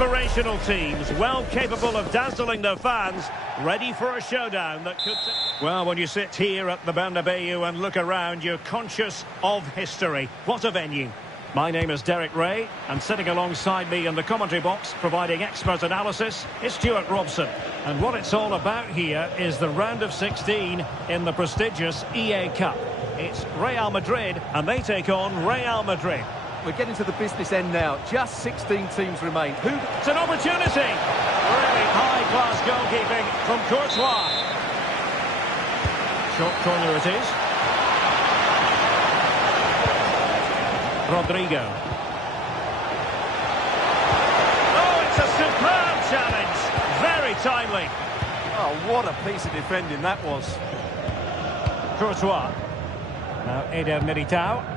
aspirational teams, well capable of dazzling their fans, ready for a showdown that could... Well, when you sit here at the Bernabeu and look around, you're conscious of history. What a venue. My name is Derek Ray, and sitting alongside me in the commentary box, providing expert analysis, is Stuart Robson. And what it's all about here is the round of 16 in the prestigious EA Cup. It's Real Madrid, and they take on Real Madrid. We're getting to the business end now. Just 16 teams remain. It's an opportunity! Really high-class goalkeeping from Courtois. Short corner it is. Rodrigo. Oh, it's a superb challenge. Very timely. Oh, what a piece of defending that was. Courtois. Now Eder Militao.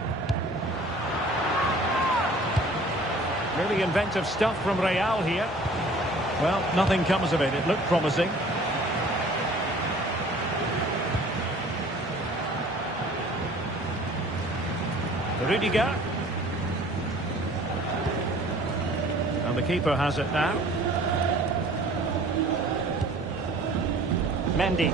Really inventive stuff from Real here. Well, nothing comes of it. It looked promising. Rudiger. And the keeper has it now. Mendy.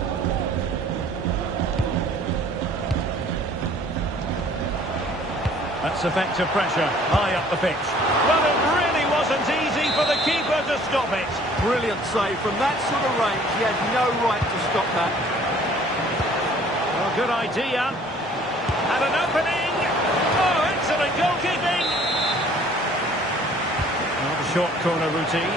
That's effective pressure, high up the pitch. Well, it really wasn't easy for the keeper to stop it. Brilliant save. From that sort of range, he had no right to stop that. Well, good idea. And an opening. Oh, excellent goalkeeping. Well, the short corner routine.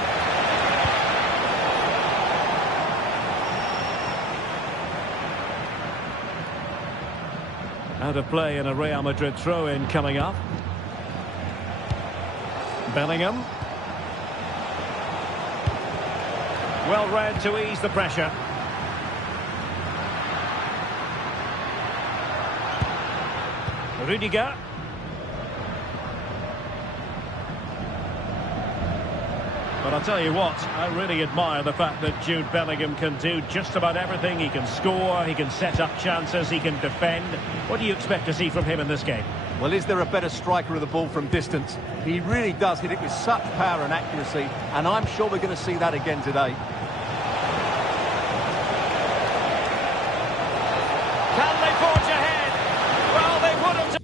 Out of play in a Real Madrid throw-in coming up. Bellingham. Well read to ease the pressure. Rudiger. But I'll tell you what, I really admire the fact that Jude Bellingham can do just about everything. He can score, he can set up chances, he can defend. What do you expect to see from him in this game? Well, is there a better striker of the ball from distance? He really does hit it with such power and accuracy, and I'm sure we're going to see that again today. Can they forge ahead? Well, they would have...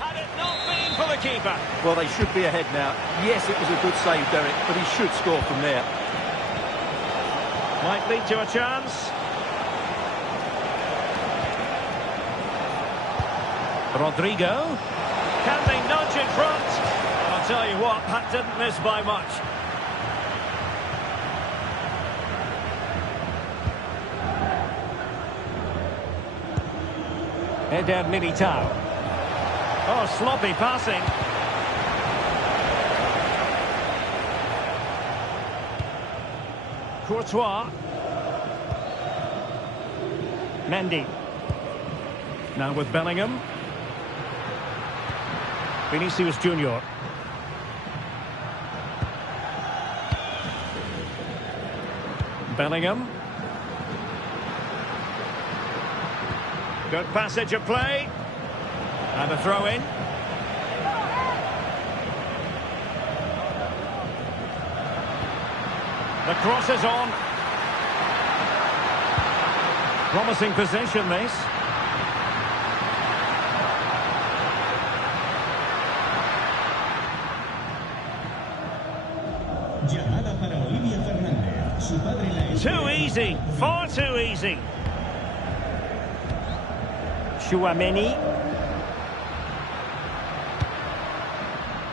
Had it not been for the keeper. Well, they should be ahead now. Yes, it was a good save, Derek, but he should score from there. Might lead to a chance. Rodrigo. Can they nudge in front? Well, I'll tell you what, that didn't miss by much. Eder Militao. Oh, sloppy passing. Courtois. Mendy. Now with Bellingham. Vinicius Junior. Bellingham. Good passage of play. And a throw-in. The cross is on. Promising position, this. Too easy. Far too easy. Tchouaméni.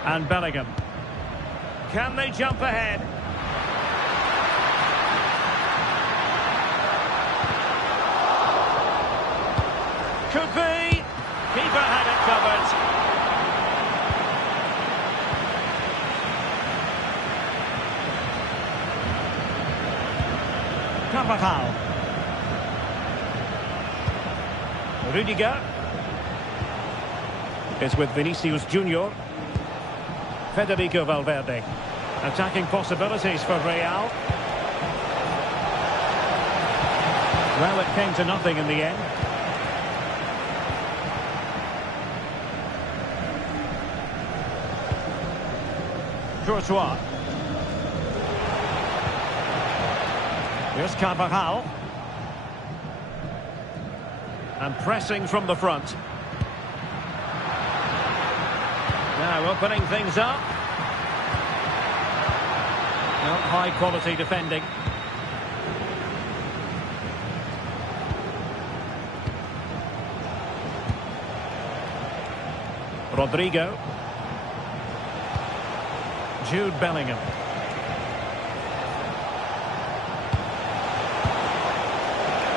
And Bellingham. Can they jump ahead? Could be. Keeper had it covered. Carvajal. Rudiger. It's with Vinicius Junior. Federico Valverde. Attacking possibilities for Real. Well, it came to nothing in the end. Courtois. Here's Carvajal. And pressing from the front. Now opening things up. Well, high quality defending. Rodrigo. Jude Bellingham.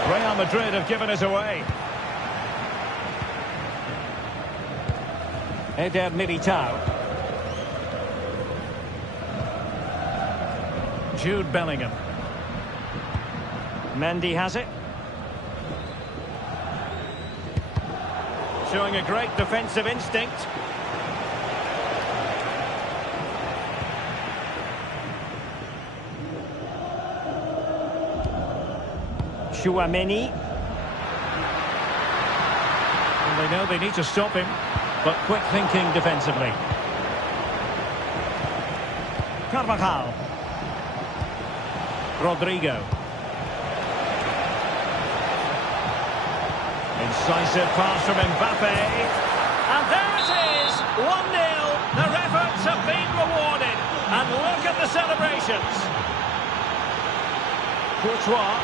Real Madrid have given it away. Eder Militao. Jude Bellingham. Mendy has it. Showing a great defensive instinct. Tchouaméni. And they know they need to stop him, but quick thinking defensively. Carvajal. Rodrigo. Incisive pass from Mbappe. And there it is! 1-0. Their efforts have been rewarded. And look at the celebrations. Courtois.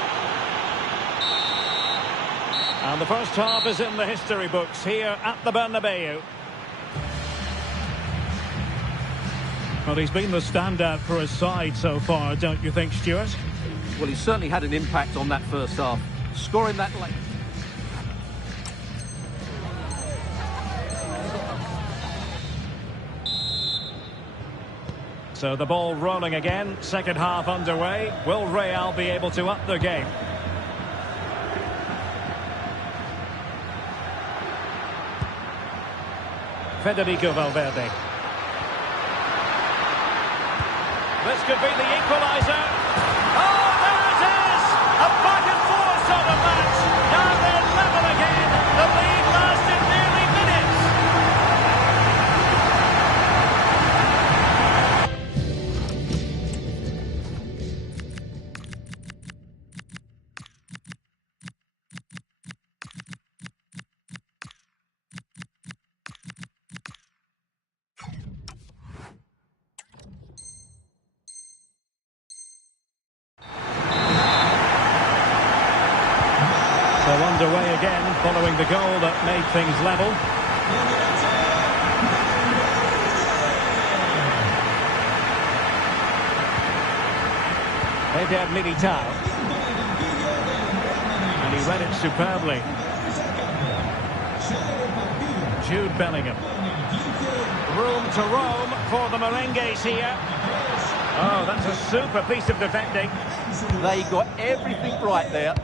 And the first half is in the history books here at the Bernabeu. Well, he's been the standout for his side so far, don't you think, Stuart? Well, he certainly had an impact on that first half. Scoring that late. So the ball rolling again, second half underway. Will Real be able to up their game? Federico Valverde. This could be the equaliser. Oh, there it is! A back and forth sort of match. Now they're level again. The lead lasted nearly minutes. So underway again, following the goal that made things level. Eder Militao. And he read it superbly. Jude Bellingham. Room to roam for the Merengues here. Oh, that's a super piece of defending. They got everything right there.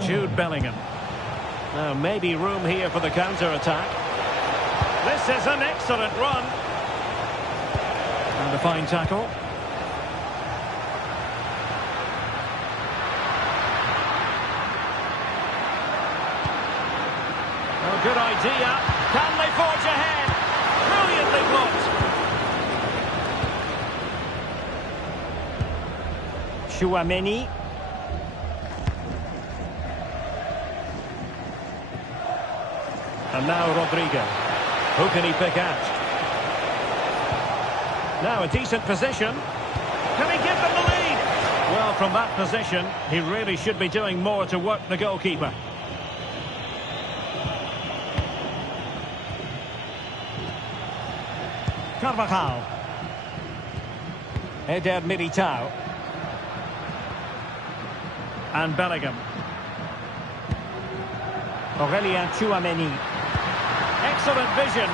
Jude Bellingham. Now maybe room here for the counter-attack. This is an excellent run. And a fine tackle. Oh, good idea. Can they forge ahead? Brilliantly blocked. Tchouaméni. And now Rodrigo. Who can he pick out? Now a decent position. Can he give them the lead? Well, from that position, he really should be doing more to work the goalkeeper. Carvajal. Eder Militao. And Bellingham. Aurélien Tchouaméni. Excellent vision.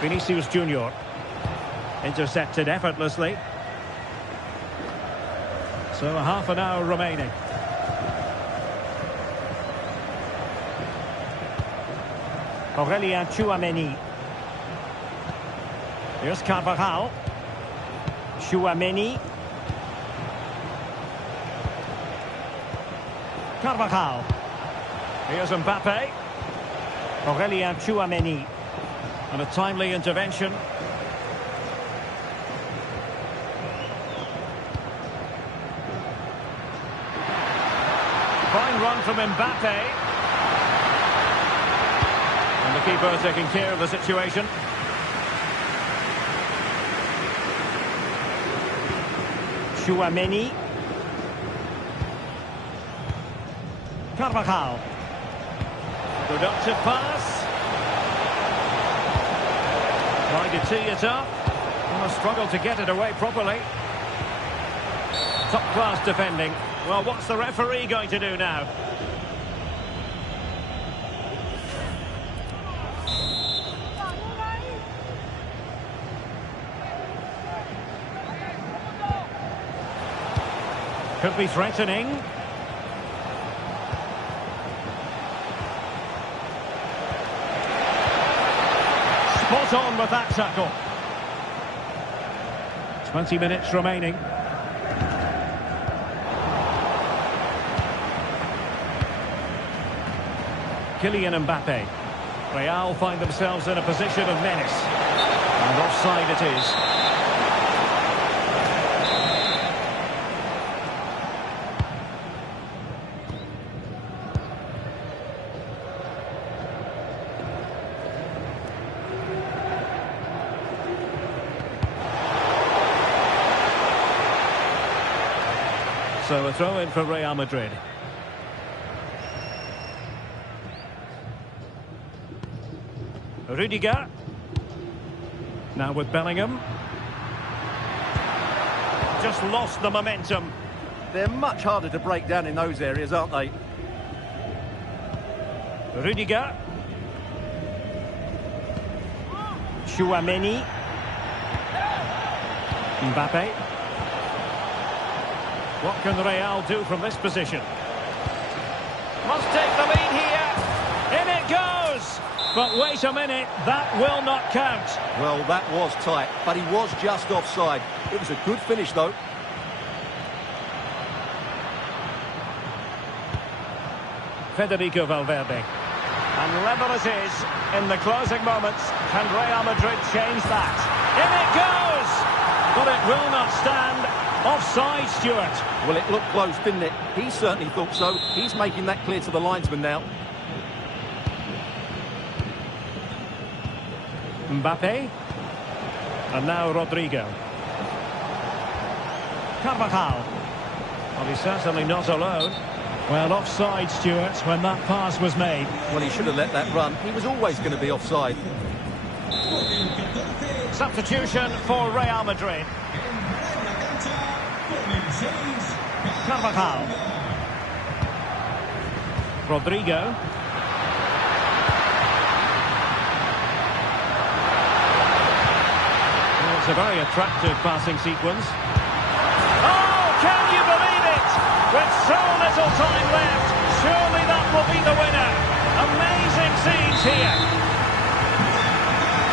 Vinicius Junior. Intercepted effortlessly. So half an hour remaining. Aurelien Tchouameni. Here's Carvajal. Tchouameni. Carvajal. Here's Mbappe. Aurelien Tchouameni. And a timely intervention. Fine run from Mbappe. And the keeper taking care of the situation. Tchouameni. Carvajal. Productive pass. Trying to tee it up. And a struggle to get it away properly. Top-class defending. Well, what's the referee going to do now? Could be threatening. Spot on with that tackle. 20 minutes remaining. Kylian Mbappe. Real find themselves in a position of menace. And offside it is. So a throw in for Real Madrid. Rudiger. Now with Bellingham. Just lost the momentum. They're much harder to break down in those areas, aren't they? Rudiger. Tchouameni. Mbappe. What can Real do from this position? Must take the lead here. In it goes! But wait a minute, that will not count. Well, that was tight, but he was just offside. It was a good finish, though. Federico Valverde. And level it is in the closing moments. Can Real Madrid change that? In it goes! But it will not stand. Offside, Stuart. Well, it looked close, didn't it? He certainly thought so. He's making that clear to the linesman now. Mbappe. And now Rodrigo. Carvajal. Well, he's certainly not alone. Well, offside, Stuart, when that pass was made. Well, he should have let that run. He was always going to be offside. Substitution for Real Madrid. Carvajal. Rodrigo. Well, it's a very attractive passing sequence. Oh, can you believe it? With so little time left, surely that will be the winner. Amazing scenes here.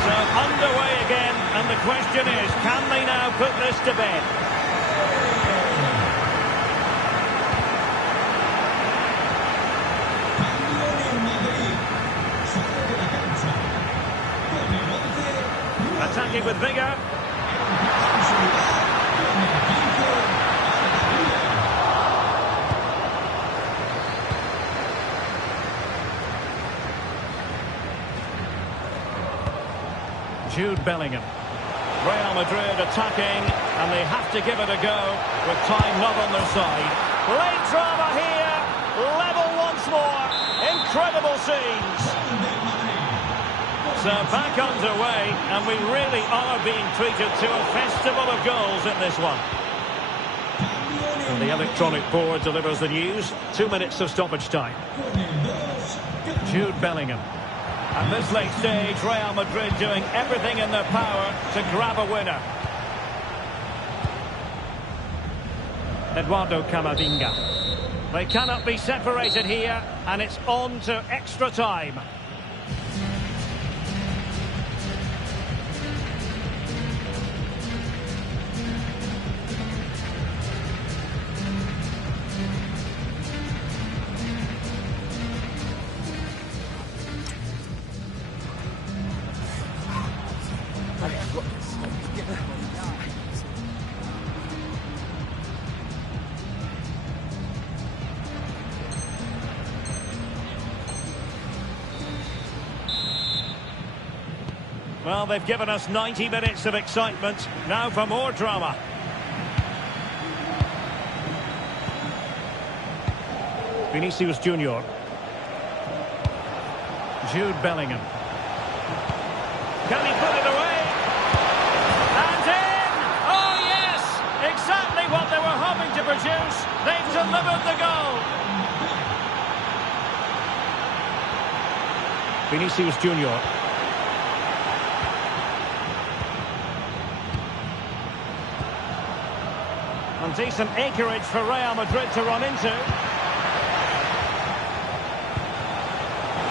So underway again, and the question is, can they now put this to bed? Attacking with vigour. Jude Bellingham. Real Madrid attacking, and they have to give it a go with time not on their side. Late drama here, level once more. Incredible scenes. So back underway, and we really are being treated to a festival of goals in this one. And the electronic board delivers the news. 2 minutes of stoppage time. Jude Bellingham. At this late stage, Real Madrid doing everything in their power to grab a winner. Eduardo Camavinga. They cannot be separated here, and it's on to extra time. Well, they've given us 90 minutes of excitement. Now for more drama. Vinicius Junior. Jude Bellingham. Can he put it away? And in! Oh, yes! Exactly what they were hoping to produce. They've delivered the goal. Vinicius Junior. And decent acreage for Real Madrid to run into.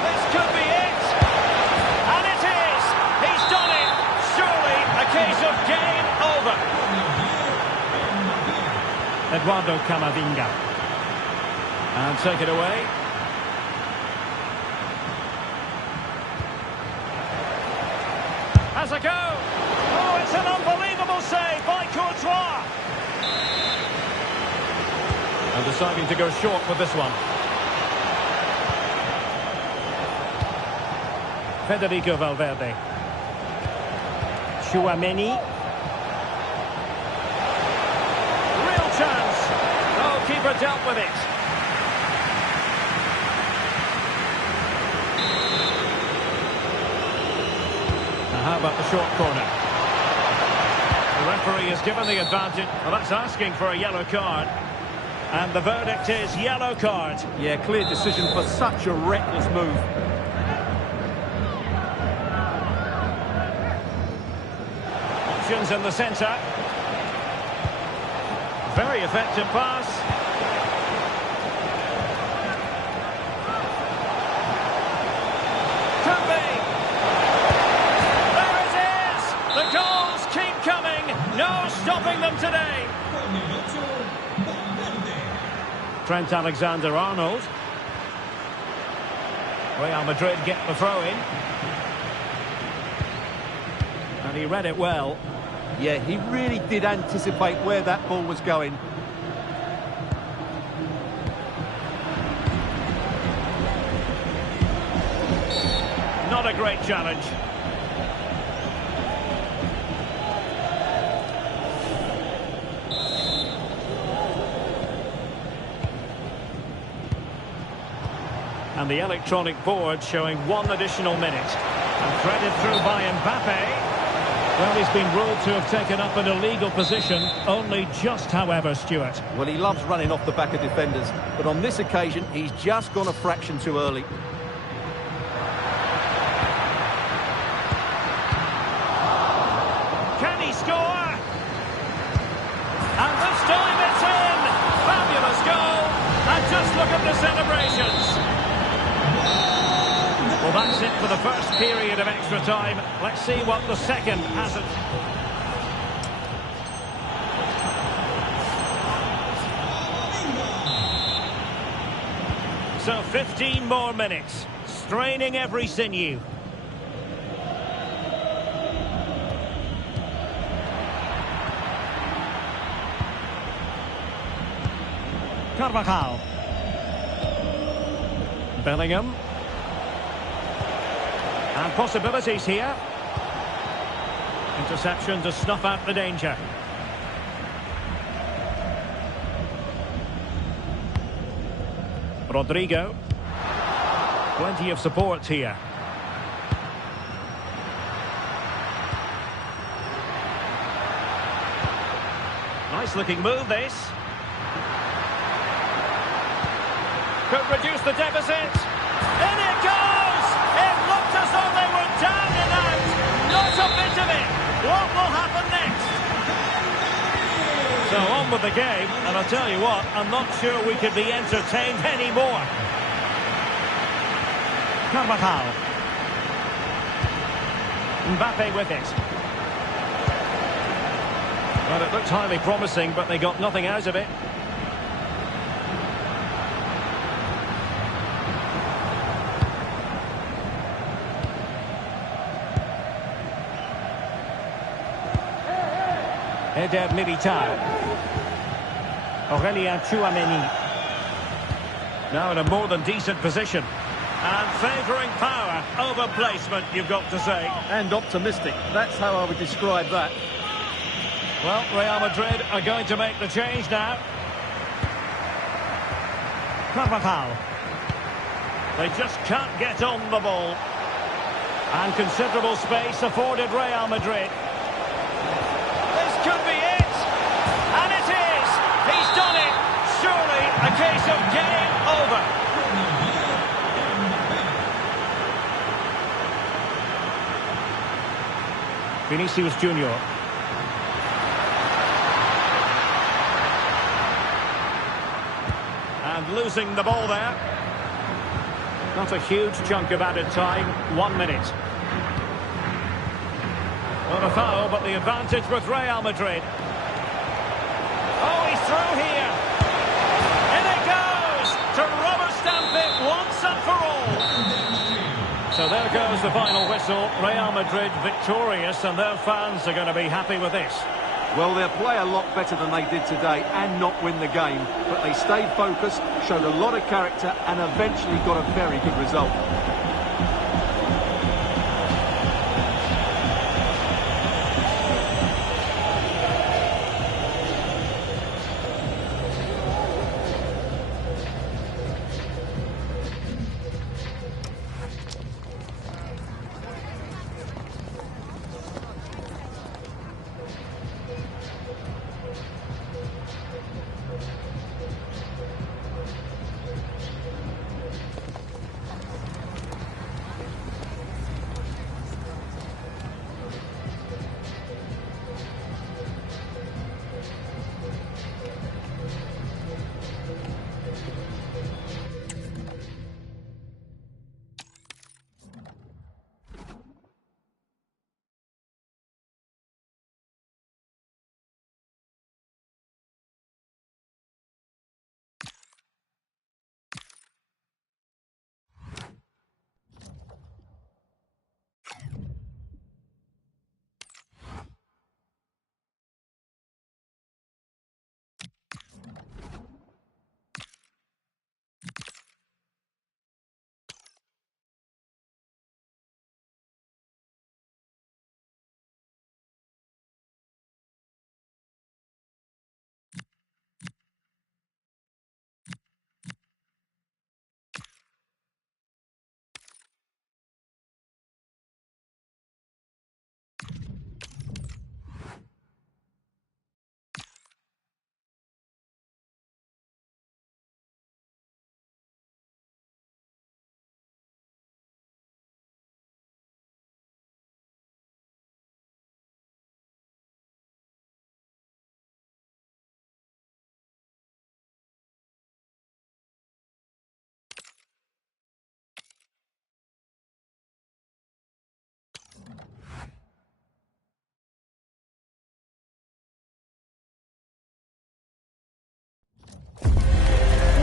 This could be it! And it is! He's done it! Surely a case of game over. Eduardo Camavinga. And take it away. Has a go! Oh, it's an unbelievable save by Courtois! And deciding to go short with this one. Federico Valverde. Tchouaméni. Real chance. Oh, keeper dealt with it. Now how about the short corner? The referee is given the advantage. Well, that's asking for a yellow card. And the verdict is yellow card. Yeah, clear decision for such a reckless move. Options in the centre. Very effective pass. Could be. There it is. The goals keep coming. No stopping them today. Trent Alexander-Arnold. Real Madrid get the throw-in. And he read it well. Yeah, he really did anticipate where that ball was going. Not a great challenge. And the electronic board showing 1 additional minute. And threaded through by Mbappe. Well, he's been ruled to have taken up an illegal position. Only just, however, Stuart. Well, he loves running off the back of defenders. But on this occasion, he's just gone a fraction too early. Can he score? And this time it's in! Fabulous goal! And just look at the celebrations. Well, that's it for the first period of extra time. Let's see what the second hasn't. So 15 more minutes, straining every sinew. Carvajal. Bellingham. And possibilities here. Interception to snuff out the danger. Rodrigo. Plenty of support here. Nice looking move this. Could reduce the deficit. In it goes! It looked as though they were down and out. Not a bit of it. What will happen next? So on with the game, and I'll tell you what, I'm not sure we could be entertained anymore. Carvajal. Mbappe with it. Well, it looked highly promising, but they got nothing out of it. Eder Militao. Aurelien Tchouameni. Now in a more than decent position. And favouring power over placement, you've got to say. And optimistic. That's how I would describe that. Well, Real Madrid are going to make the change now. Carvajal. They just can't get on the ball. And considerable space afforded Real Madrid. This could be it! And it is! He's done it! Surely a case of game over. Vinicius Junior. And losing the ball there. Not a huge chunk of added time, 1 minute. Not a foul, but the advantage with Real Madrid. Oh, he's through here. In it goes to rubber stamp it once and for all. So there goes the final whistle. Real Madrid victorious, and their fans are going to be happy with this. Well, they'll play a lot better than they did today and not win the game. But they stayed focused, showed a lot of character and eventually got a very good result.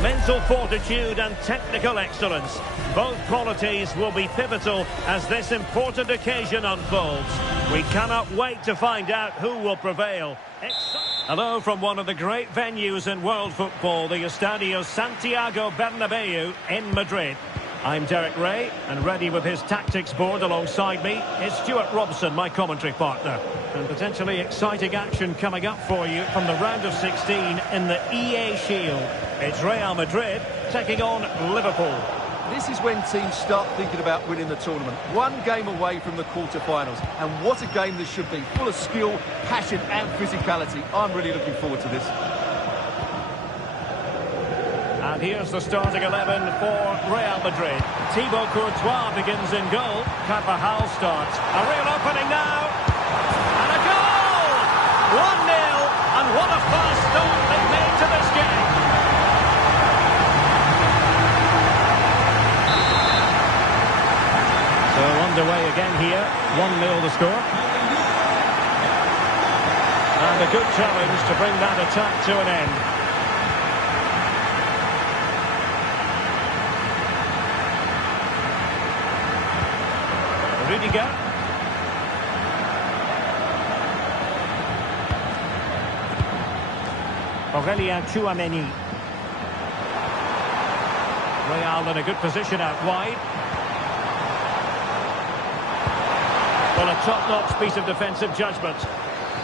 Mental fortitude and technical excellence. Both qualities will be pivotal as this important occasion unfolds. We cannot wait to find out who will prevail. Hello from one of the great venues in world football, the Estadio Santiago Bernabeu in Madrid. I'm Derek Ray, and ready with his tactics board alongside me is Stuart Robson, my commentary partner. And potentially exciting action coming up for you from the round of 16 in the EA Shield. It's Real Madrid taking on Liverpool. This is when teams start thinking about winning the tournament. One game away from the quarter-finals. And what a game this should be. Full of skill, passion and physicality. I'm really looking forward to this. And here's the starting 11 for Real Madrid. Thibaut Courtois begins in goal. Carvajal starts. A real opening now. And a goal! 1-0. And what a fast start they made to this game. So underway again here. 1-0 the score. And a good challenge to bring that attack to an end. Aurelien Tchouameni. Real in a good position out wide. Well, a top-notch piece of defensive judgment.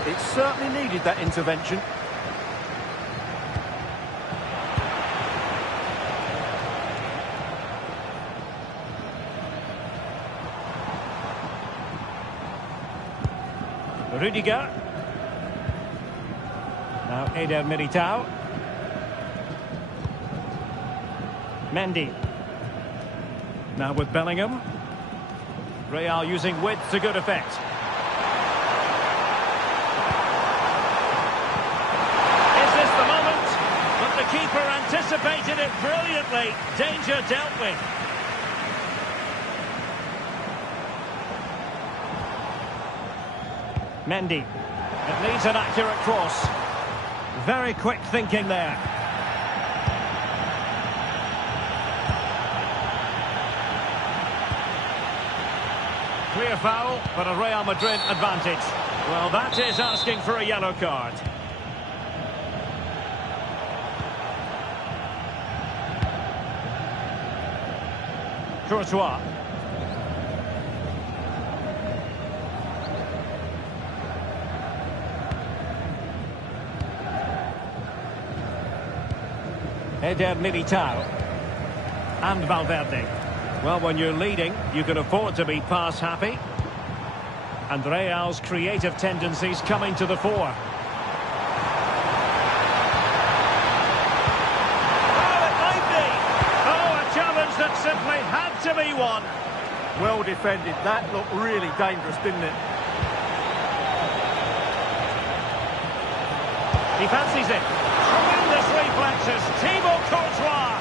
It certainly needed that intervention. Rudiger. Now Eder Militao. Mendy. Now with Bellingham. Real using width to good effect. Is this the moment? But the keeper anticipated it brilliantly. Danger dealt with. Mendy. It needs an accurate cross. Very quick thinking there. Clear foul, but a Real Madrid advantage. Well, that is asking for a yellow card. Courtois. Eder Militao. And Valverde. Well, when you're leading, you can afford to be pass happy. And Real's creative tendencies coming to the fore. Oh, it might be. Oh, a challenge that simply had to be won. Well defended. That looked really dangerous, didn't it? He fancies it. Tremendous reflexes. Thibaut Courtois.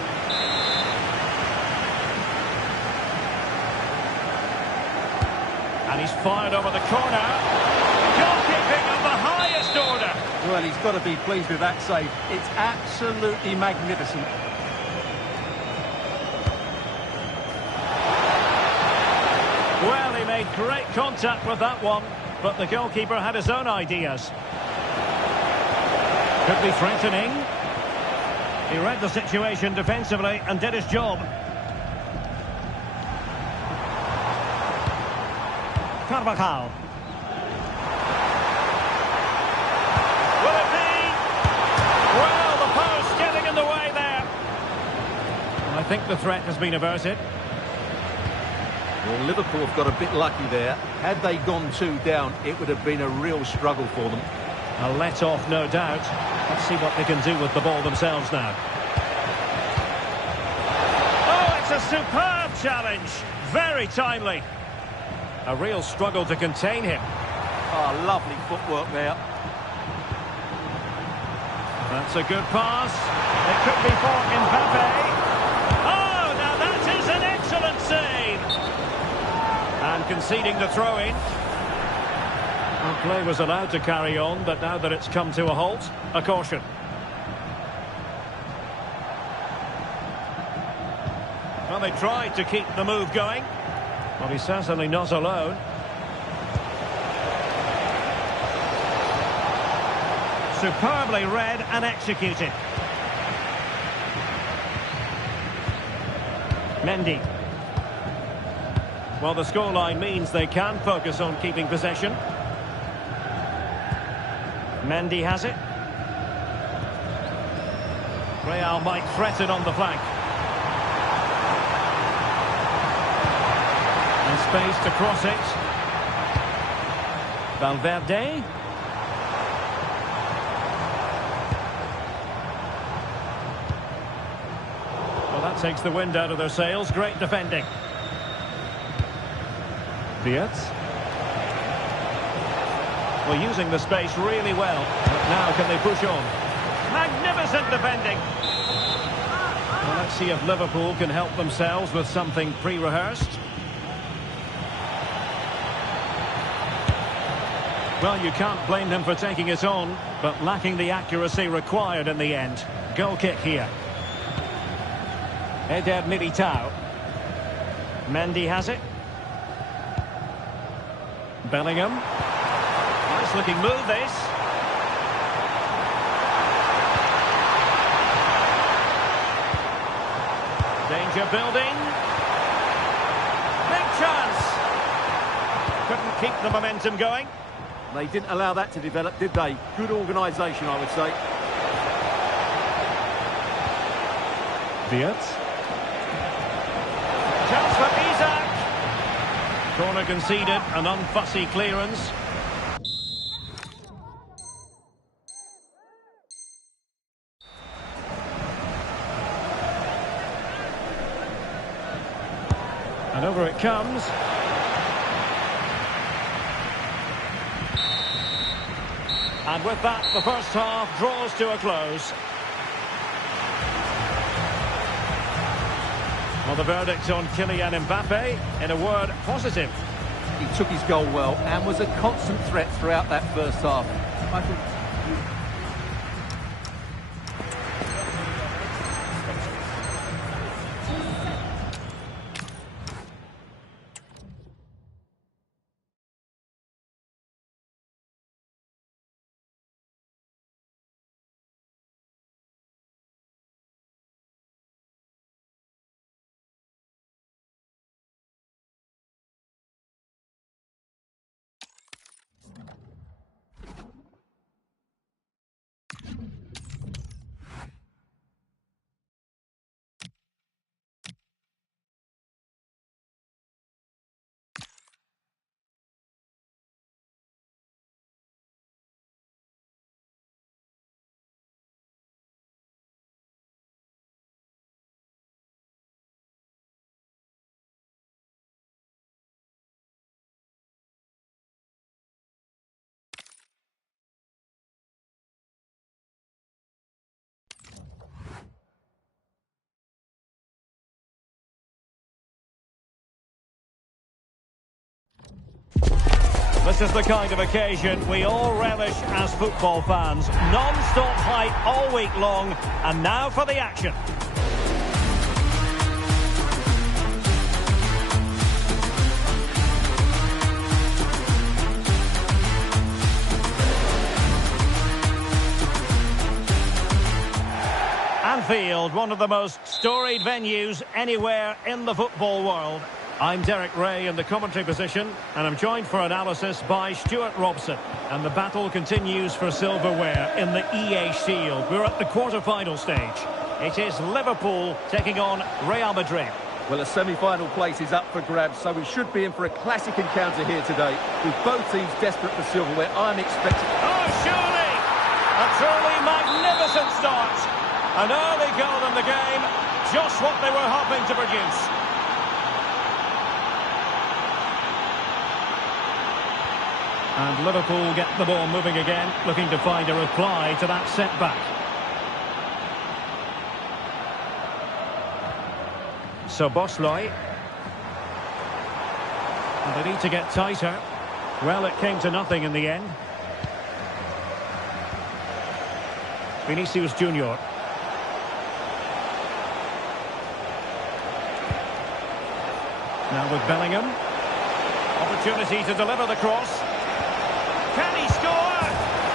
And he's fired over the corner. Goalkeeping of the highest order. Well, he's got to be pleased with that save. It's absolutely magnificent. Well, he made great contact with that one, but the goalkeeper had his own ideas. Could be threatening. He read the situation defensively and did his job. Carvajal. Will it be? Well, the post getting in the way there. I think the threat has been averted. Well, Liverpool have got a bit lucky there. Had they gone 2 down, it would have been a real struggle for them. A let-off, no doubt. Let's see what they can do with the ball themselves now. Oh, it's a superb challenge. Very timely. A real struggle to contain him. Oh, lovely footwork there. That's a good pass. It could be for Mbappe. Oh, now that is an excellent save. And conceding the throw-in. Well, play was allowed to carry on, but now that it's come to a halt, a caution. Well, they tried to keep the move going, but he's certainly not alone. Superbly read and executed. Mendy. Well, the scoreline means they can focus on keeping possession. Mendy has it. Real might threaten on the flank. And space to cross it. Valverde. Well, that takes the wind out of their sails. Great defending. Diaz. Well, using the space really well. But now can they push on? Magnificent defending. Well, let's see if Liverpool can help themselves with something pre-rehearsed. Well, you can't blame them for taking it on, but lacking the accuracy required in the end. Goal kick here. Eder Militao. Mendy has it. Bellingham. Nice looking move, this. Danger building. Big chance. Couldn't keep the momentum going. They didn't allow that to develop, did they? Good organisation, I would say. Diaz. Chance for Isak. Corner conceded, an unfussy clearance. And over it comes. And with that, the first half draws to a close. Well, the verdict on Kylian Mbappe, in a word, positive. He took his goal well and was a constant threat throughout that first half. I think... This is the kind of occasion we all relish as football fans. Non-stop hype all week long, and now for the action. Anfield, one of the most storied venues anywhere in the football world. I'm Derek Ray in the commentary position, and I'm joined for analysis by Stuart Robson. And the battle continues for silverware in the EA Shield. We're at the quarter-final stage. It is Liverpool taking on Real Madrid. Well, a semi-final place is up for grabs, so we should be in for a classic encounter here today. With both teams desperate for silverware, I'm expecting... Oh, surely! A truly magnificent start. An early goal in the game, just what they were hoping to produce. And Liverpool get the ball moving again, looking to find a reply to that setback. So Bosley. And they need to get tighter. Well, it came to nothing in the end. Vinicius Junior. Now with Bellingham. Opportunity to deliver the cross. Can he score?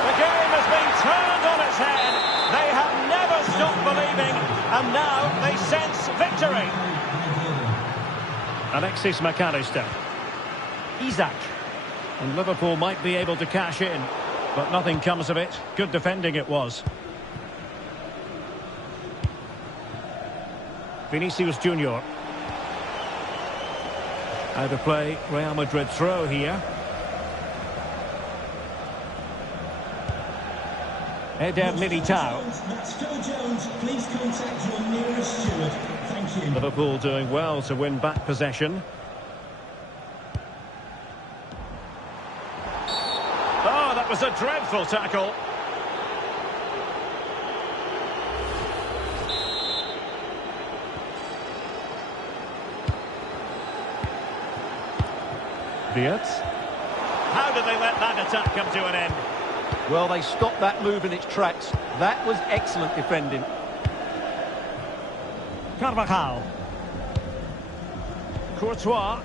The game has been turned on its head. They have never stopped believing, and now they sense victory. Alexis McAllister. Isak. And Liverpool might be able to cash in, but nothing comes of it. Good defending it was. Vinicius Junior. Out of play, Real Madrid throw here. Eder Militao. Please contact your nearest steward. Thank you. Liverpool doing well to win back possession. Oh, that was a dreadful tackle. Diaz. How did they let that attack come to an end? Well, they stopped that move in its tracks. That was excellent defending. Carvajal. Courtois.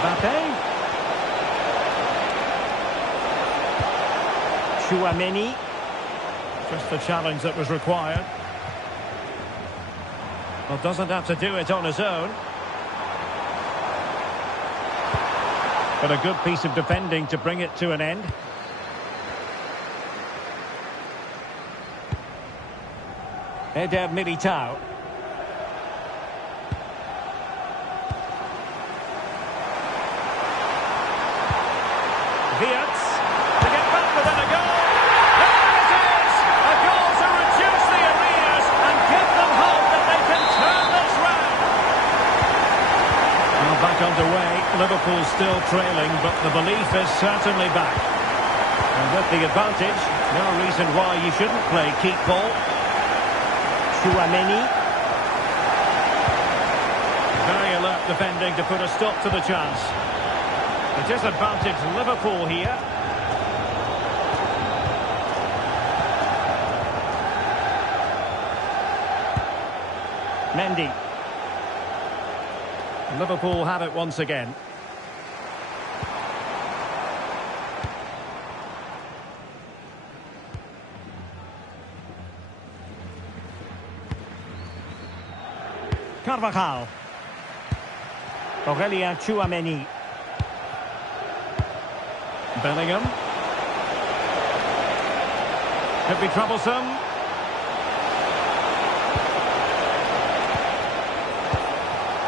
Mbappe. Tchouaméni. Just the challenge that was required. Well, doesn't have to do it on his own. But a good piece of defending to bring it to an end. Eder Militao. Viets to get back within a goal. There it is! A goal to reduce the arrears and give them hope that they can turn this round. Well, back underway. Liverpool still trailing, but the belief is certainly back. And with the advantage, no reason why you shouldn't play keep ball. Tchouaméni. Very alert defending to put a stop to the chance. The disadvantage Liverpool here. Mendy. Liverpool have it once again. Carvajal. Aurélien Tchouaméni. Bellingham. Could be troublesome.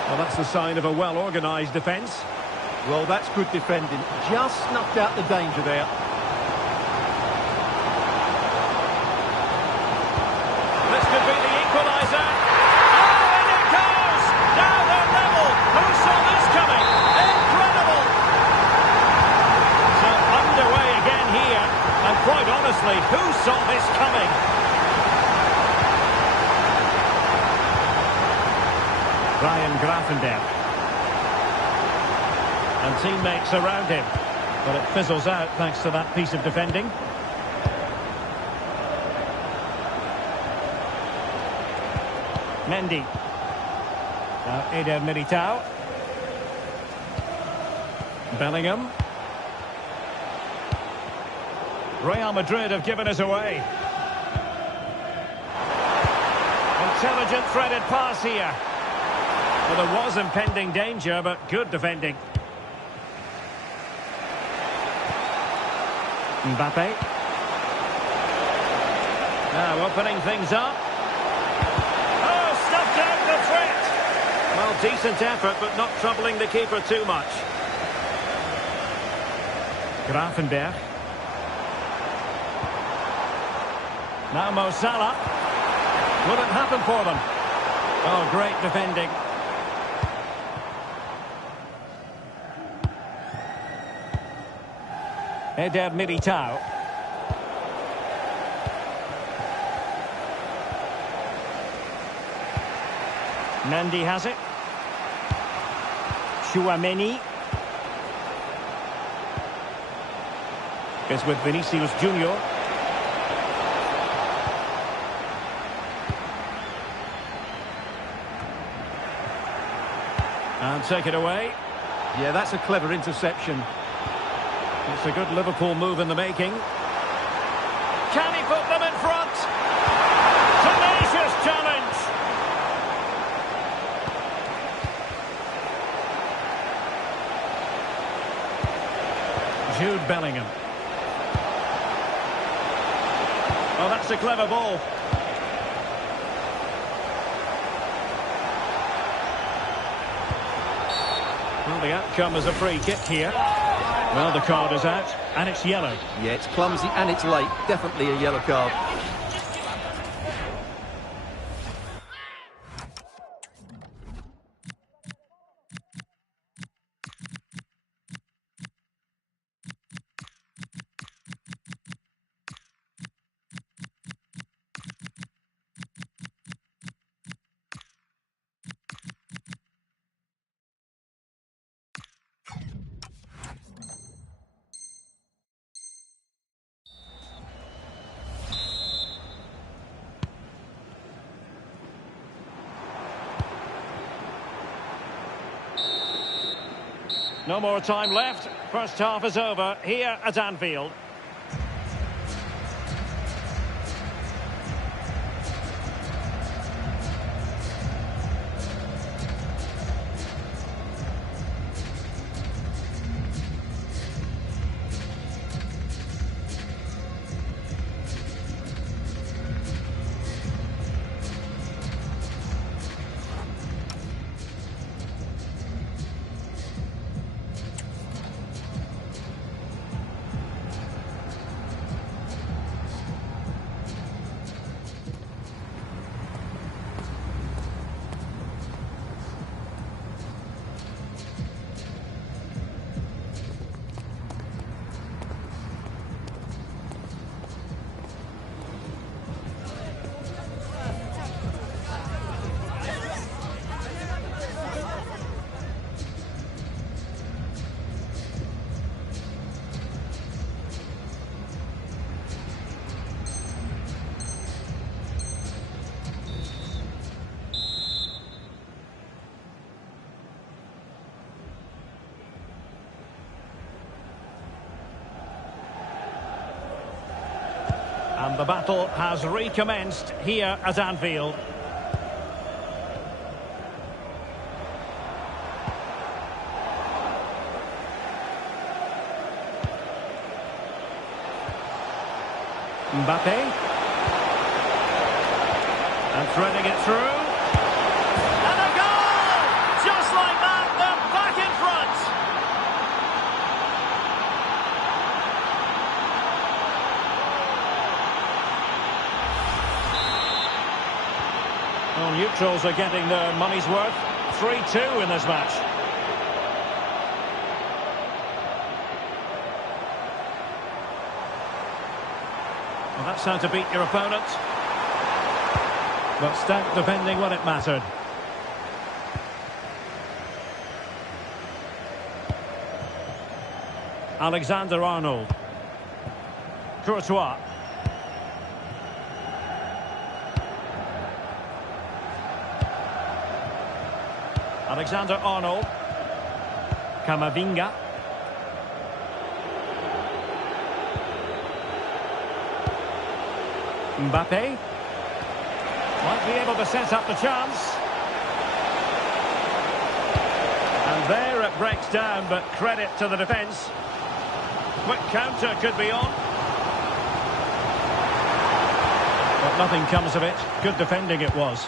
Well, that's the sign of a well-organised defence. Well, that's good defending. Just snuffed out the danger there. This could be the equaliser. Oh, and it goes! Now they're level. Who saw this coming? Incredible! So underway again here. And quite honestly, who saw this coming? Ryan Gravenberch. And teammates around him. But it fizzles out thanks to that piece of defending. Mendy. Now Eder Militao. Bellingham. Real Madrid have given us away. Intelligent threaded pass here. Well, there was impending danger, but good defending. Mbappe. Now opening things up. Oh, stuffed out the threat. Well, decent effort, but not troubling the keeper too much. Gravenberch. Now Mo Salah. Will it happen for them? Oh, great defending. Eder Militao. Mendy has it. Tchouaméni. Is with Vinicius Junior. And take it away. Yeah, that's a clever interception. It's a good Liverpool move in the making. Can he put them in front? Tenacious challenge. Jude Bellingham. Oh, that's a clever ball. Well, the outcome is a free kick here. Well, the card is out, and it's yellow. Yeah, it's clumsy and it's late. Definitely a yellow card. No more time left. First half is over here at Anfield. And the battle has recommenced here at Anfield. Mbappe. And threading it through. And a goal! Just like that, they're back in front. Well, neutrals are getting their money's worth. 3-2 in this match. Well, that's how to beat your opponent. But stout defending when it mattered. Alexander-Arnold. Courtois. Alexander-Arnold. Camavinga. Mbappe. Might be able to set up the chance. And there it breaks down, but credit to the defence. Quick counter could be on. But nothing comes of it. Good defending it was.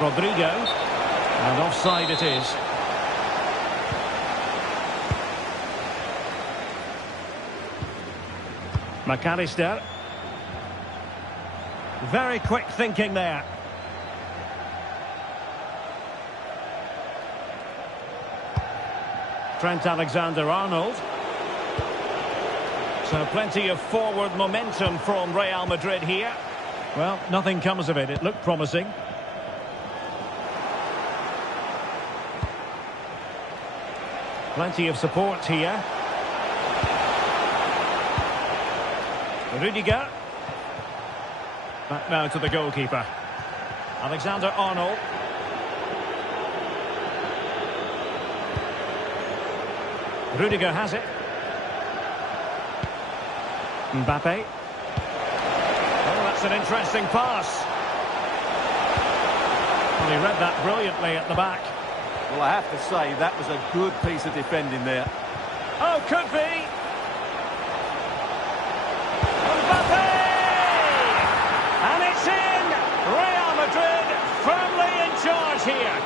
Rodrigo. And offside it is. McAllister. Very quick thinking there. Trent Alexander-Arnold. So plenty of forward momentum from Real Madrid here. Well, nothing comes of it. It looked promising. Plenty of support here. Rudiger. Back now to the goalkeeper. Alexander-Arnold. Rudiger has it. Mbappe. Oh, that's an interesting pass. Well, he read that brilliantly at the back. Well, I have to say, that was a good piece of defending there. Oh, could be. Mbappe! And it's in! Real Madrid firmly in charge here.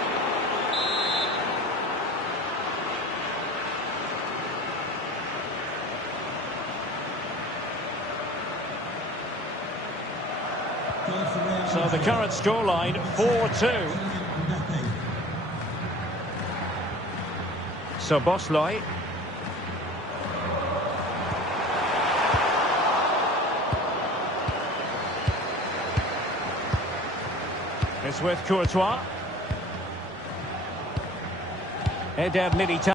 So the current scoreline, 4-2. So Bosley. It's with Courtois. Eder Militao.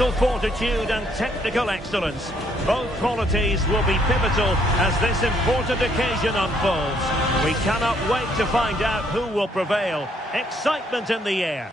mental fortitude and technical excellence. Both qualities will be pivotal as this important occasion unfolds. We cannot wait to find out who will prevail. Excitement in the air.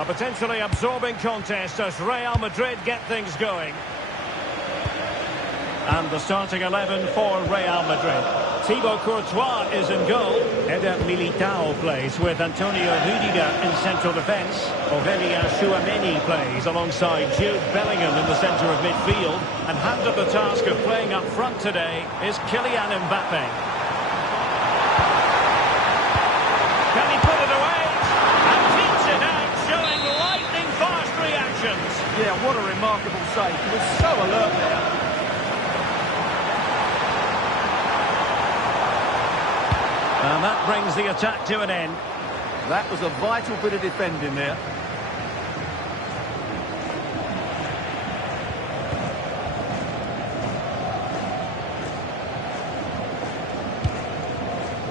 A potentially absorbing contest as Real Madrid get things going. And the starting 11 for Real Madrid. Thibaut Courtois is in goal. Eder Militao plays with Antonio Rüdiger in central defence. Aurelien Tchouameni plays alongside Jude Bellingham in the centre of midfield. And handed the task of playing up front today is Kylian Mbappe. Can he put it away? And keeps it out, showing lightning-fast reactions. Yeah, what a remarkable save. He was so alert there. And that brings the attack to an end. That was a vital bit of defending there.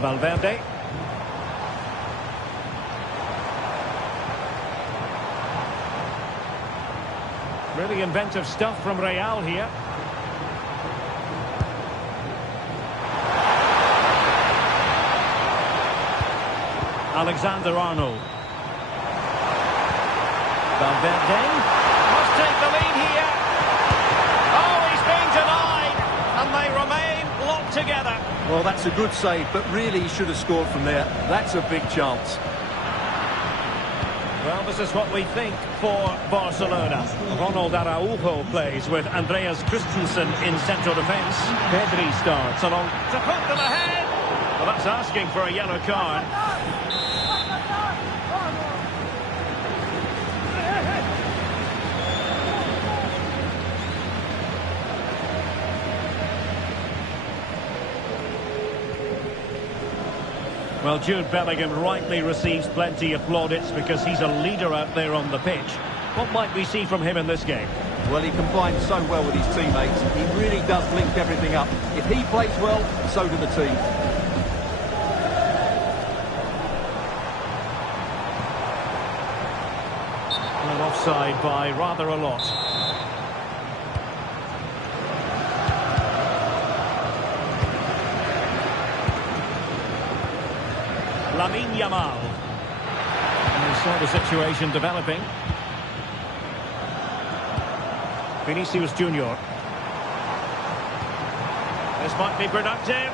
Valverde. Really inventive stuff from Real here. Alexander-Arnold. Valverde must take the lead here. Oh, he's been denied, and they remain locked together. Well, that's a good save, but really he should have scored from there. That's a big chance. Well, this is what we think for Barcelona. Ronald Araujo plays with Andreas Christensen in central defence. Pedri starts along to put them ahead. Well, that's asking for a yellow card. Well, Jude Bellingham rightly receives plenty of plaudits because he's a leader out there on the pitch. What might we see from him in this game? Well, he combines so well with his teammates. He really does link everything up. If he plays well, so do the team. Well, offside by rather a lot. Lamine Yamal. And we saw the situation developing. Vinicius Junior. This might be productive.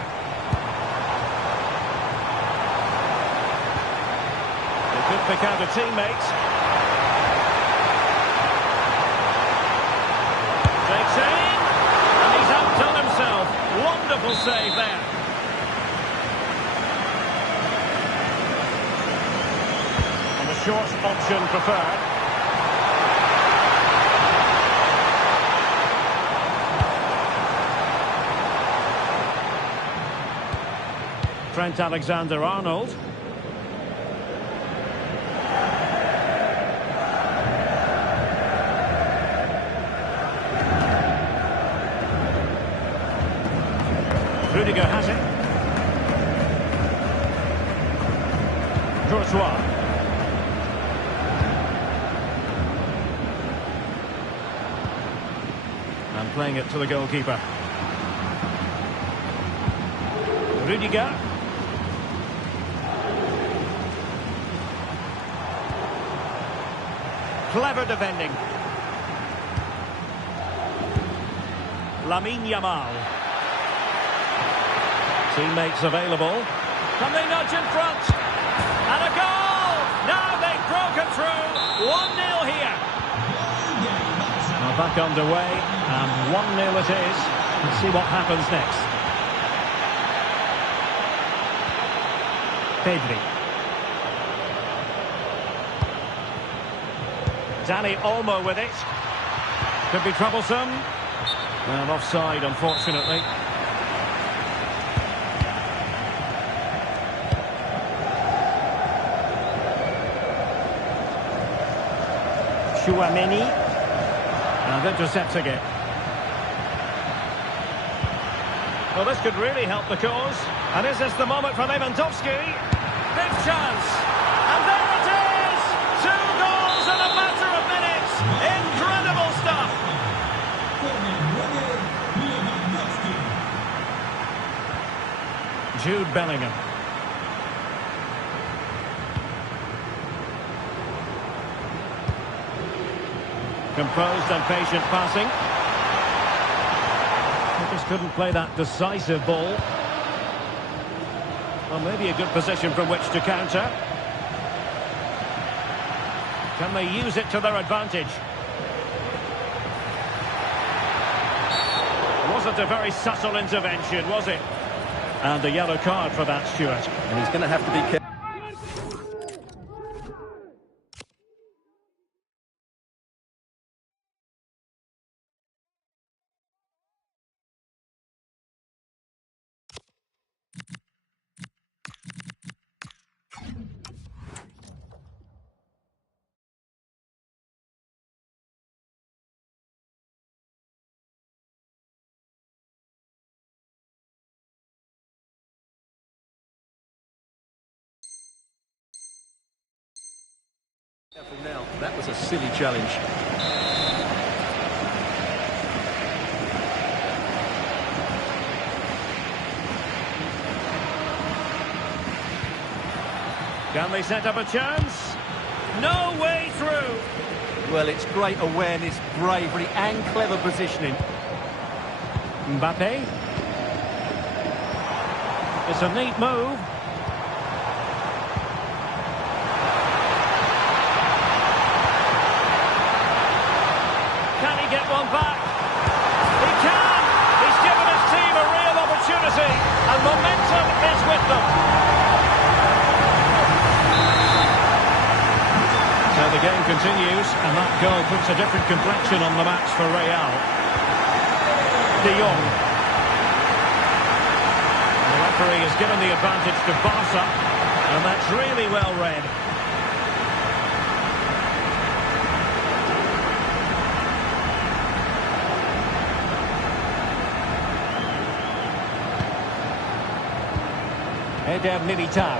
They could pick out a teammate. Takes aim. And he's outdone himself. Wonderful save there. Short option preferred. Trent Alexander-Arnold. Rüdiger has it. Courtois. And playing it to the goalkeeper. Rüdiger. Clever defending. Lamine Yamal. Teammates available. Can they nudge in front? And a goal! Now they've broken through. 1-0 here. Now back underway, and 1-0 it is. Let's see what happens next. Pedri. Danny Olmo with it. Could be troublesome. Well, offside, unfortunately. Chouameni. And intercepting it. Well, this could really help the cause. And is this the moment for Lewandowski? Big chance. And there it is! 2 goals in a matter of minutes. Incredible stuff. Jude Bellingham. Composed and patient passing. He just couldn't play that decisive ball. Well, maybe a good position from which to counter. Can they use it to their advantage? Wasn't a very subtle intervention, was it? And a yellow card for that, Stuart. And he's going to have to be careful. Now, that was a silly challenge. Can they set up a chance? No way through. Well, it's great awareness, bravery and clever positioning. Mbappe. It's a neat move. Get one back. He can. He's given his team a real opportunity, and momentum is with them. So the game continues, and that goal puts a different complexion on the match for Real. De Jong. The referee has given the advantage to Barca, and that's really well read. Eder Militao.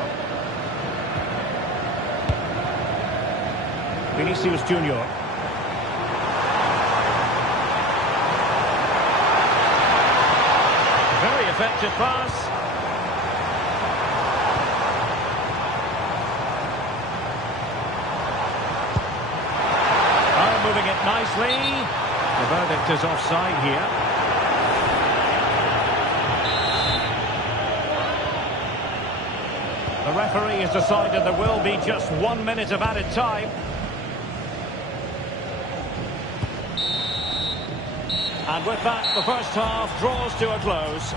Vinicius Junior. Very effective pass. Oh, moving it nicely. The verdict is offside here. The referee has decided there will be just 1 minute of added time. And with that, the first half draws to a close.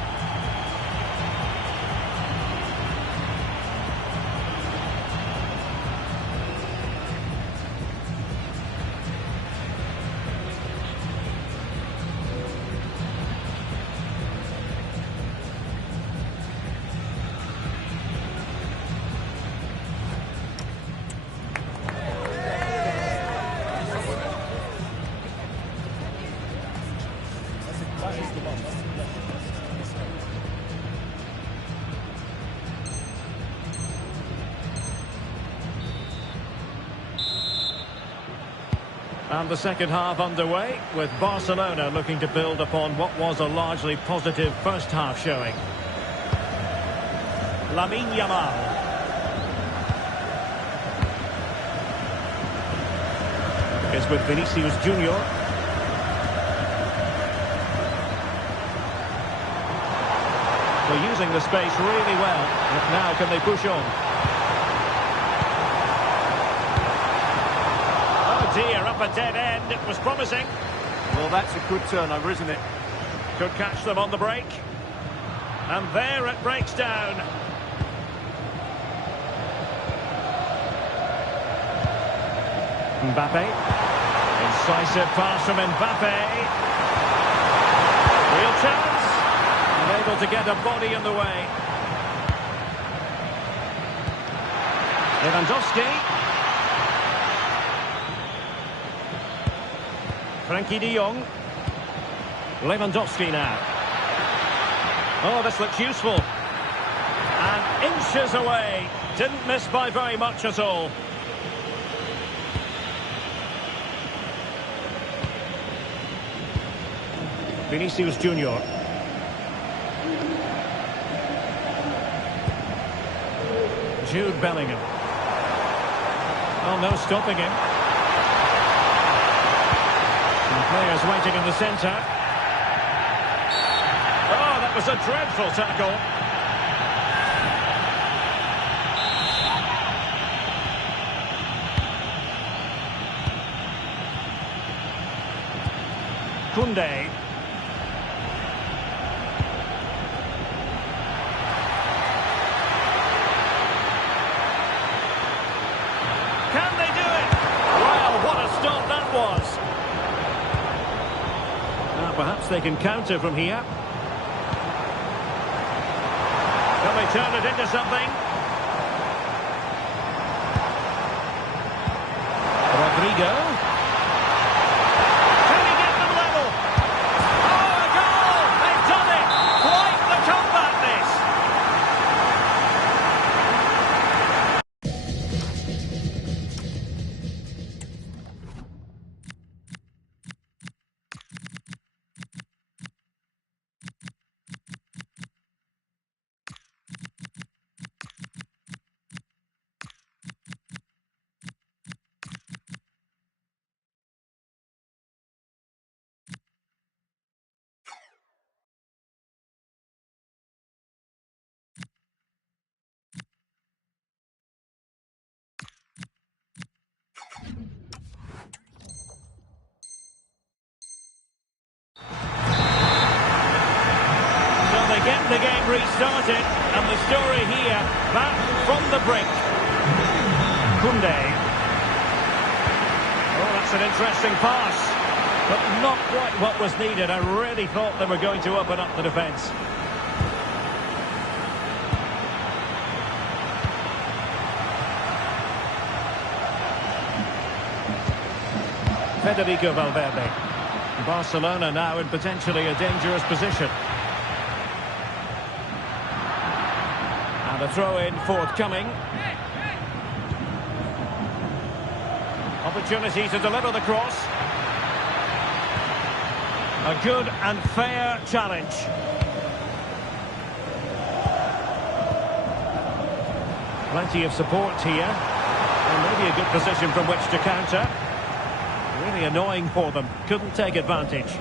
And the second half underway, with Barcelona looking to build upon what was a largely positive first half showing. Lamine Yamal. Is with Vinicius Junior. They're using the space really well. But now can they push on? Dear, up a dead end. It was promising. Well, that's a good turnover, isn't it? Could catch them on the break. And there it breaks down. Mbappe. Decisive pass from Mbappe. Real chance. Unable to get a body in the way. Lewandowski. Frankie de Jong. Lewandowski now. Oh, this looks useful. And inches away. Didn't miss by very much at all. Vinicius Junior. Jude Bellingham. Oh, no stopping him. And players waiting in the centre. Oh, that was a dreadful tackle. Koundé. Can they do it? Well, what a stop that was. Now, perhaps they can counter from here. Can they turn it into something? Rodrigo. Can he get them level? Oh, a goal! They've done it! Quite the comeback, this! Get the game restarted, and the story here, back from the brink. Koundé. Oh, that's an interesting pass, but not quite what was needed. I really thought they were going to open up the defence. Federico Valverde. Barcelona now in potentially a dangerous position. And a throw-in forthcoming. Opportunity to deliver the cross. A good and fair challenge. Plenty of support here. And maybe a good position from which to counter. Really annoying for them. Couldn't take advantage.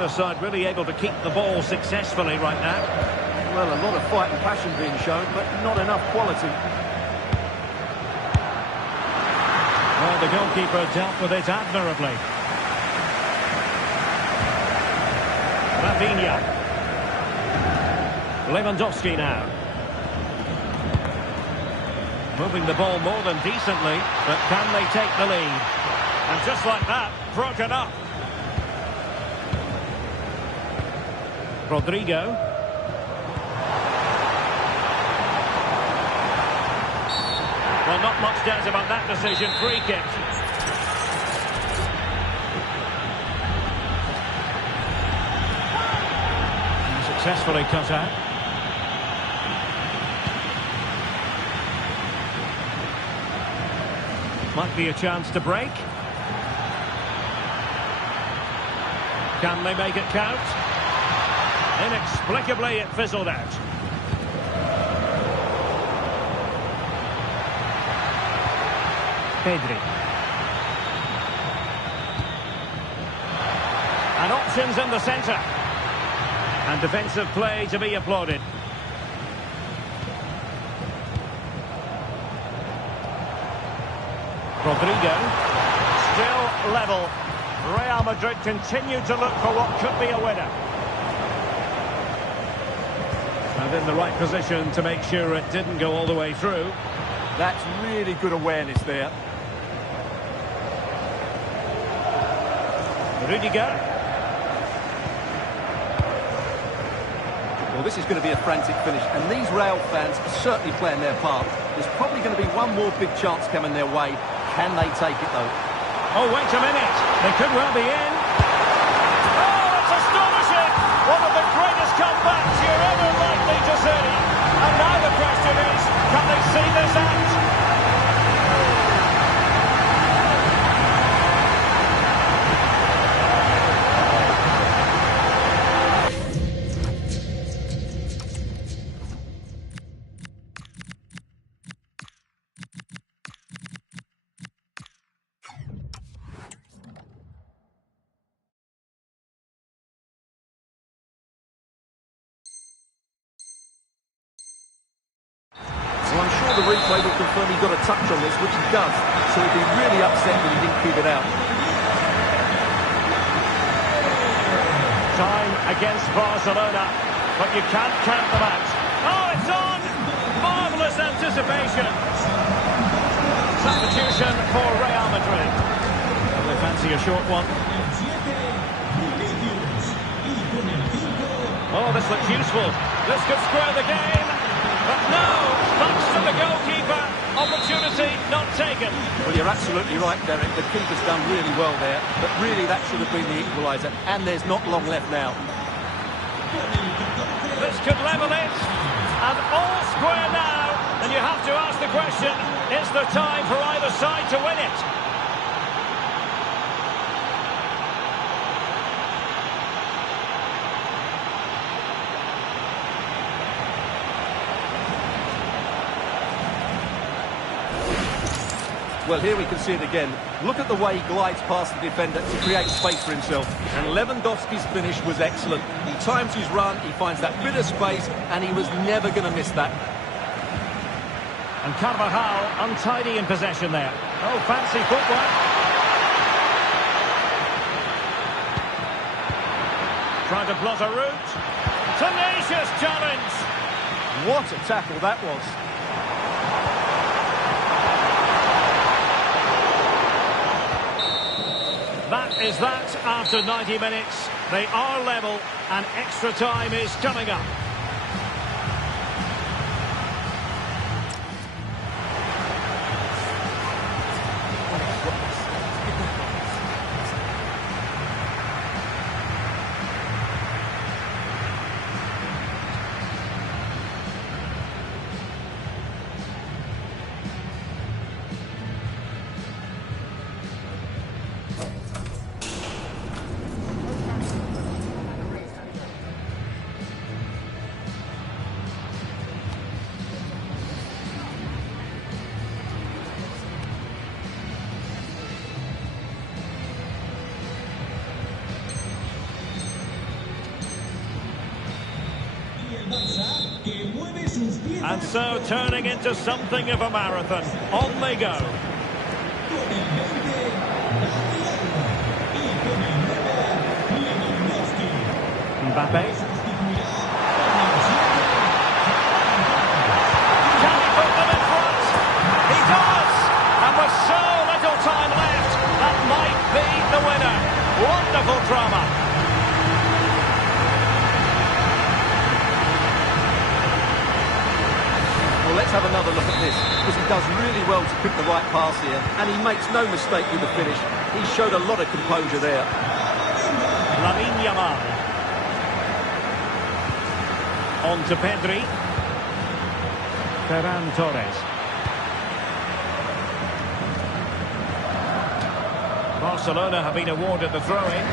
Neither side really able to keep the ball successfully right now. Well, a lot of fight and passion being shown, but not enough quality. Well, the goalkeeper dealt with it admirably. Rafinha. Lewandowski now. Moving the ball more than decently, but can they take the lead? And just like that, broken up. Rodrigo. Well, not much doubt about that decision. Free kick. Successfully cut out. Might be a chance to break. Can they make it count? Inexplicably, it fizzled out. Pedri. And options in the centre. And defensive play to be applauded. Rodrigo. Still level. Real Madrid continue to look for what could be a winner. And in the right position to make sure it didn't go all the way through. That's really good awareness there. Rudiger. Well, this is going to be a frantic finish, and these Real fans are certainly playing their part. There's probably going to be one more big chance coming their way. Can they take it, though? Oh, wait a minute. They could well be in. Oh, it's astonishing. One of the greatest comebacks you're ever likely to see. And now the question is, can they see this out? Well, I'm sure the replay will confirm he got a touch on this, which he does. So he'd be really upset that he didn't keep it out. Time against Barcelona, but you can't count them out. Oh, it's on! Marvellous anticipation. Substitution for Real Madrid. Well, they fancy a short one. Oh, this looks useful. This could square the game. But no, thanks to the goalkeeper, opportunity not taken. Well, you're absolutely right, Derek. The keeper's done really well there, but really that should have been the equaliser, and there's not long left now. This could level it, and all square now. And you have to ask the question, is there time for either side to win it? Well, here we can see it again. Look at the way he glides past the defender to create space for himself. And Lewandowski's finish was excellent. He times his run, he finds that bit of space, and he was never going to miss that. And Carvajal untidy in possession there. Oh, fancy footwork. Trying to plot a route. Tenacious challenge. What a tackle that was. That is that after 90 minutes. They are level and extra time is coming up. And so turning into something of a marathon. On they go. Mbappe. Can he put them in front? He does! And with so little time left, that might be the winner. Wonderful drama. Well, let's have another look at this, because he does really well to pick the right pass here, and he makes no mistake with the finish. He showed a lot of composure there. Lamine Yamal. On to Pedri. Ferran Torres. Barcelona have been awarded the throw-in.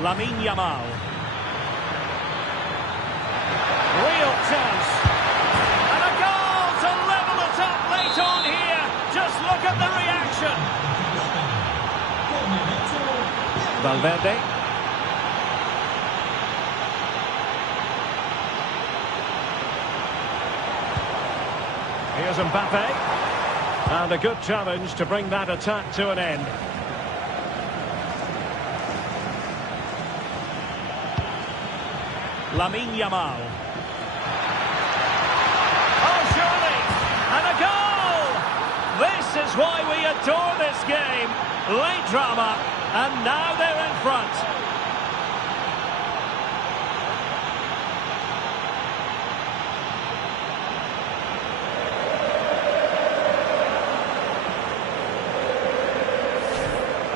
Lamine Yamal. Real chance. And a goal to level it up late on here. Just look at the reaction. Valverde. Here's Mbappe. And a good challenge to bring that attack to an end. Lamine Yamal. Oh, surely! And a goal! This is why we adore this game. Late drama, and now they're in front.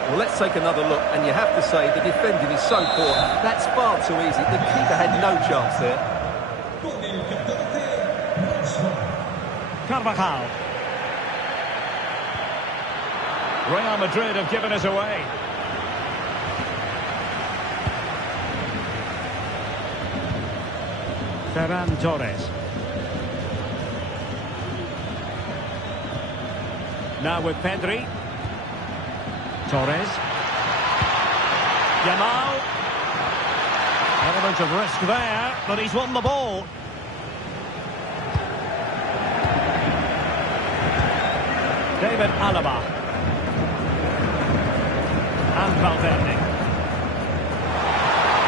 Well, let's take another look, and you have to say the defending is so poor. That's far too easy. The keeper had no chance there. Carvajal. Real Madrid have given us away. Ferran Torres. Now with Pedri. Torres. Yamal. Element of risk there, but he's won the ball. David Alaba. And Valverde.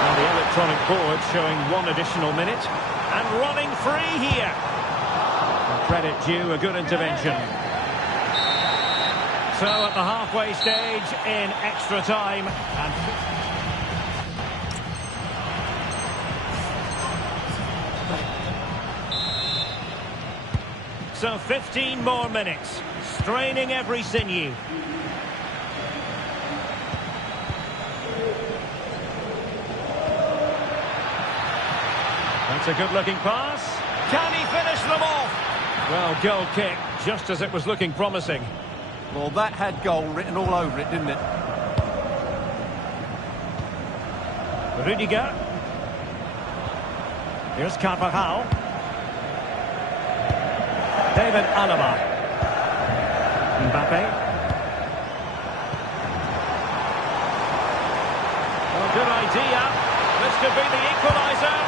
And the electronic board showing 1 additional minute. And running free here. And credit due, a good intervention. So at the halfway stage in extra time. And so 15 more minutes. Straining every sinew. That's a good-looking pass. Can he finish them off? Well, goal kick, just as it was looking promising. Well, that had goal written all over it, didn't it? Rudiger. Here's Carvajal. David Alaba. Mbappe. Well, good idea. This could be the equaliser.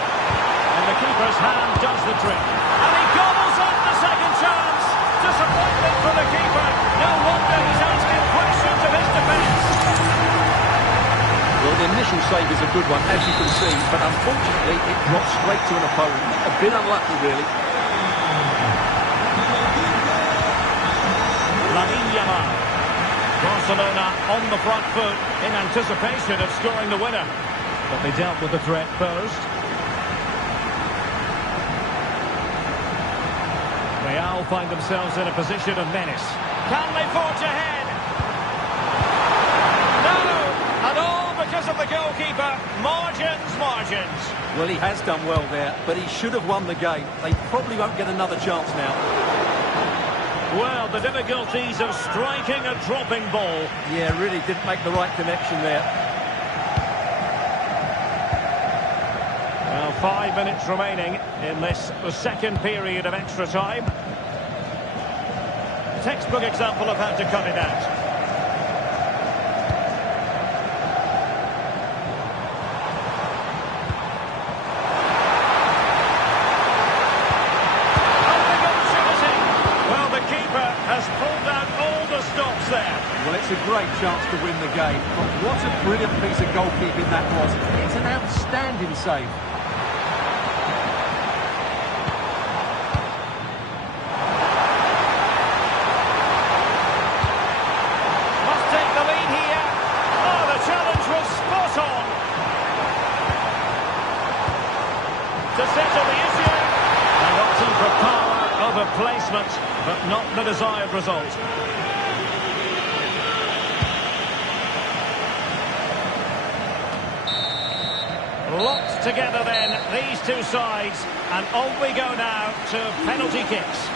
And the keeper's hand does the trick. And he gobbles up the second chance. Disappointment for the keeper. No wonder he's asking questions of his defence. Well, the initial save is a good one, as you can see, but unfortunately it dropped straight to an opponent. A bit unlucky, really. Lamine Yamal. Barcelona on the front foot in anticipation of scoring the winner. But they dealt with the threat posed. Real find themselves in a position of menace. Can they forge ahead? No! And all because of the goalkeeper. Margins. Well, he has done well there, but he should have won the game. They probably won't get another chance now. Well, the difficulties of striking a dropping ball. Yeah, really didn't make the right connection there. Well, 5 minutes remaining in this the second period of extra time. Textbook example of how to cut it out. Well, the keeper has pulled out all the stops there. Well, it's a great chance to win the game. But what a brilliant piece of goalkeeping that was. It's an outstanding save. To settle the issue, and opting for power over placement, but not the desired result. Locked together then, these two sides, and on we go now to penalty kicks.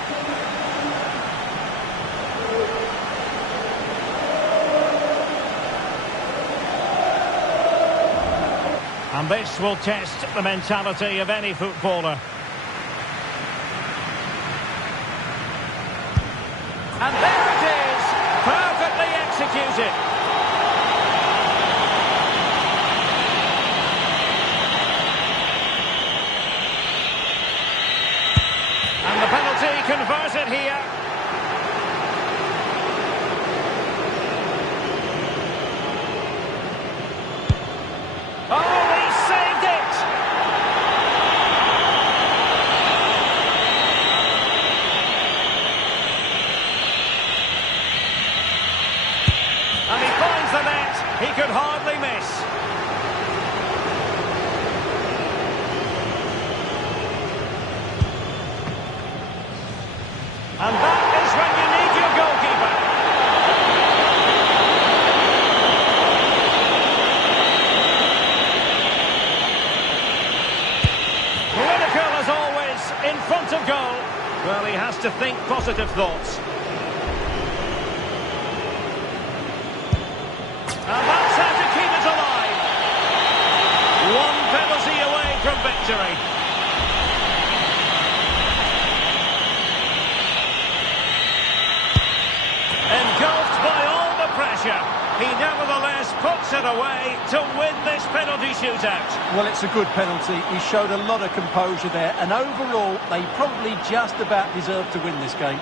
And this will test the mentality of any footballer. And there it is, perfectly executed. And the penalty converted here. Typical as always, in front of goal. Well, he has to think positive thoughts. And that's how to keep it alive. One penalty away from victory. Engulfed by all the pressure, he nevertheless puts it away to win this penalty shootout. Well, it's a good penalty. He showed a lot of composure there, and overall, they probably just about deserved to win this game.